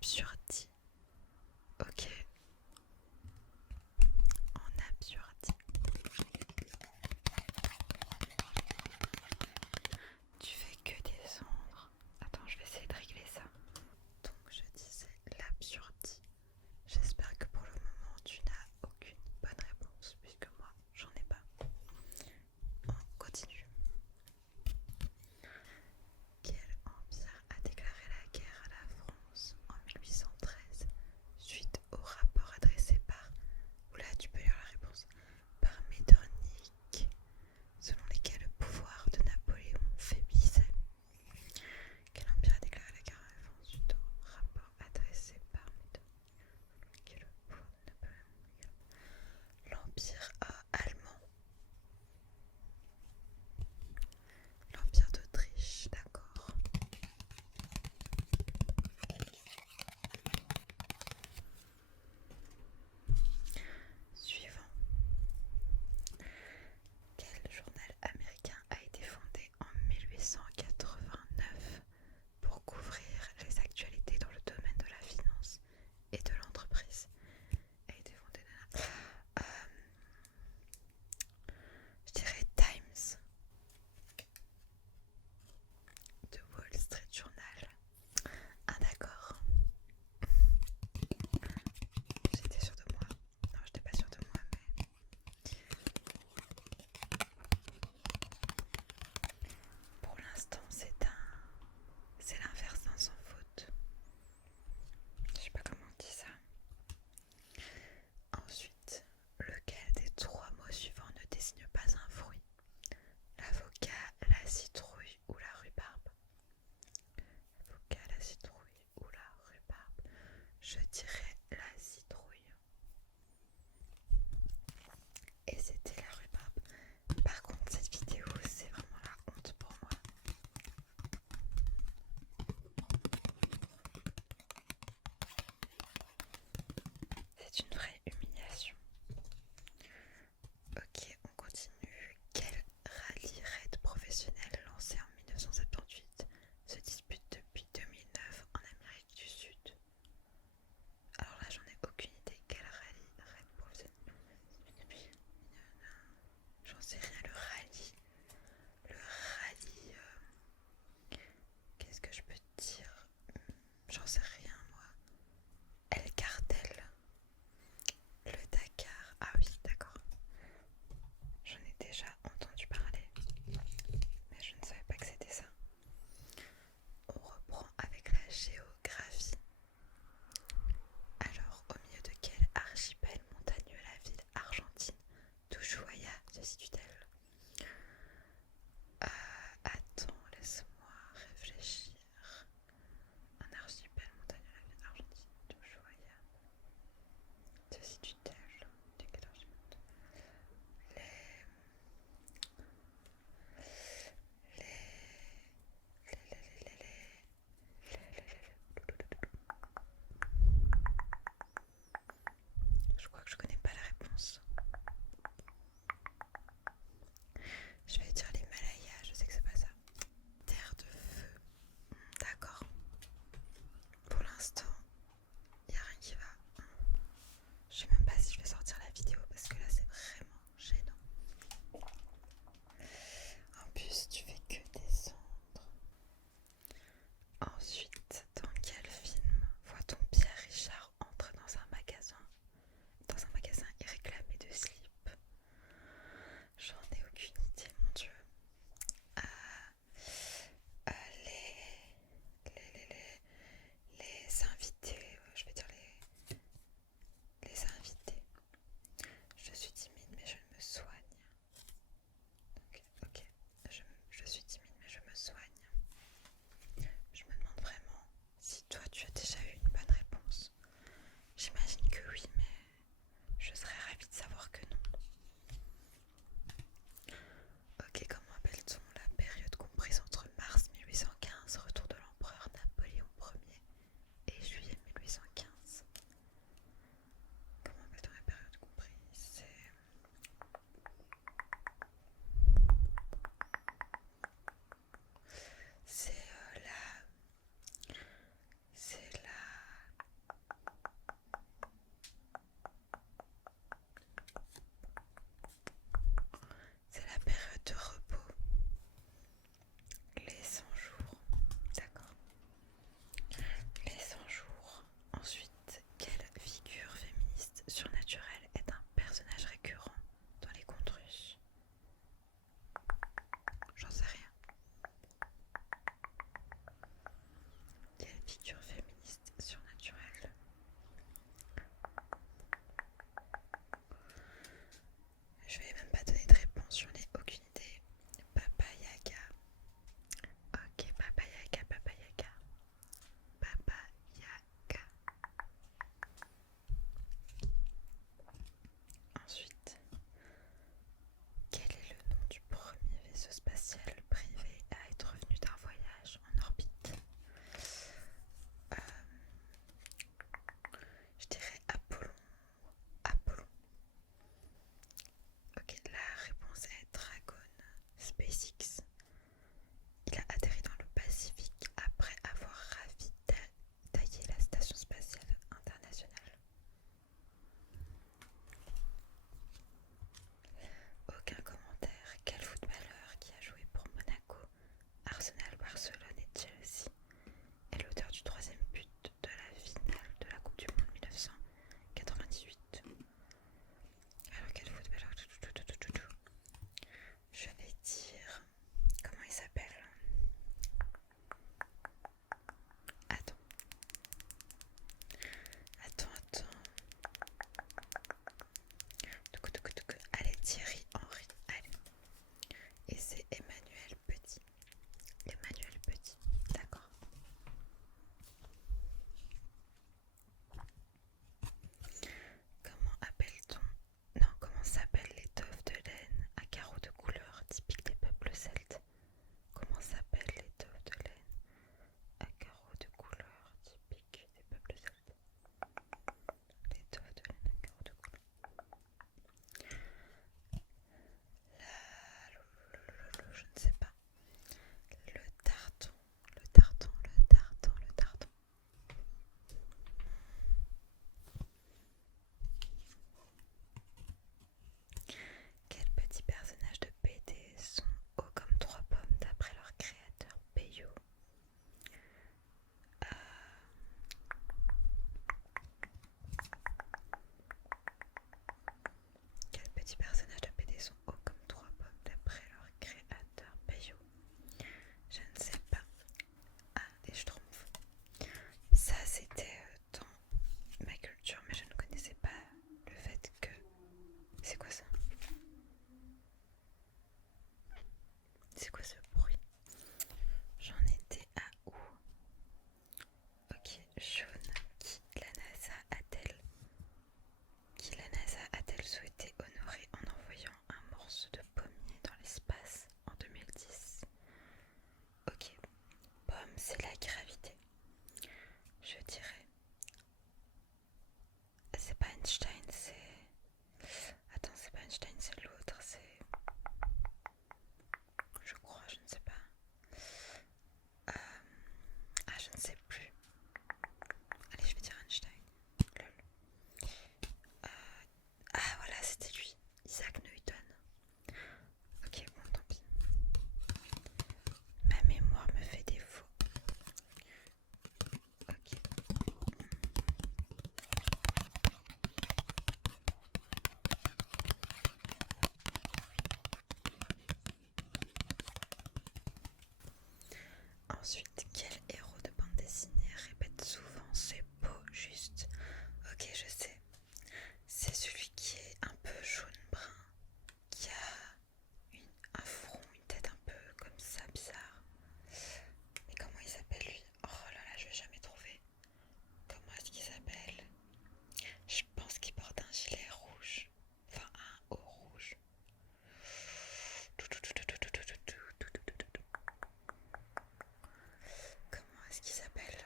absurdie. Ok. En absurdie. Tu fais que descendre. Attends, je vais essayer de régler ça. Donc je disais l'absurdie. J'espère que pour le moment tu n'as aucune bonne réponse puisque moi j'en ai pas. On continue. Quel empire a déclaré la guerre à la France en 1813 suite au rapport adressé par, oula tu peux lire la réponse, par Metternich, selon lesquels le pouvoir de Napoléon faiblissait. Quel empire a déclaré la guerre à la France suite au rapport adressé par Metternich, selon lequel le pouvoir de Napoléon l'empire allemand, l'empire d'Autriche, d'accord. Suivant. Quel journal américain a été fondé en 1889 pour couvrir les actualités dans le domaine de la finance et de l'entreprise? A été fondé je dirais Times, de Wall Street Journal. Ah d'accord. J'étais sûre de moi. Non, j'étais pas sûre de moi, mais pour l'instant c'est l'inverse d'un sans faute. Je sais pas comment on dit ça. Ensuite, lequel des trois mots suivants ne désigne pas un fruit? L'avocat, la citrouille ou la rhubarbe? L'avocat, la citrouille ou la rhubarbe? Je dirais la citrouille. Et c'était la rhubarbe. Par contre, cette vidéo, c'est vraiment la honte pour moi. C'est une vraie humiliation. Ok, on continue. Quel rallye-raid professionnel lancé en 1978 se dispute depuis 2009 en Amérique du Sud? Alors là, j'en ai aucune idée. Quel rallye-raid professionnel? J'en sais rien. Le rallye. Qu'est-ce que je peux te dire? J'en sais rien, moi. El Cartel. jaune. Qui la NASA a-t-elle souhaité honorer en envoyant un morceau de pommier dans l'espace en 2010? Ok, pomme, c'est la gravité. Je dirais. C'est pas Einstein, c'est. Attends, c'est pas Einstein, c'est l'autre, c'est. Je crois, je ne sais pas. Je ne sais plus. Allez, je vais dire Einstein. Lol. Voilà, c'était lui. Isaac Newton. Ok, bon, tant pis. Ma mémoire me fait défaut. Ok. Ensuite, quel héros de bande dessinée répète souvent c'est beau, juste? Ok, je sais. C'est celui qui est un peu jaune-brun, qui a un front, une tête un peu comme ça, bizarre. Mais comment il s'appelle lui? Oh là là, je vais jamais trouver. Comment est-ce qu'il s'appelle? Je pense qu'il porte un gilet rouge. Enfin, un haut rouge. Comment est-ce qu'il s'appelle?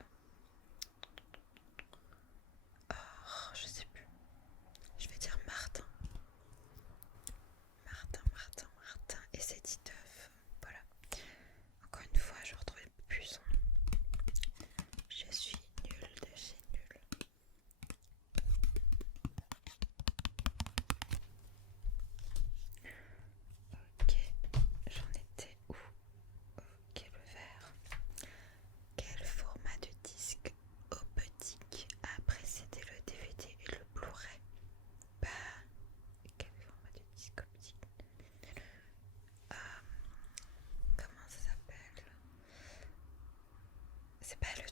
Oh, je sais plus. Je vais dire Martin. Martin. Et c'est Titeuf. Voilà. Encore une fois, je ne retrouvais plus son nom. Je suis nulle de chez nulle. Ok, j'en étais où? Ok, le vert. Quel format de disque optique a précédé le DVD et le Blu-ray? Bah, quel format de disque optique? Comment ça s'appelle? C'est pas le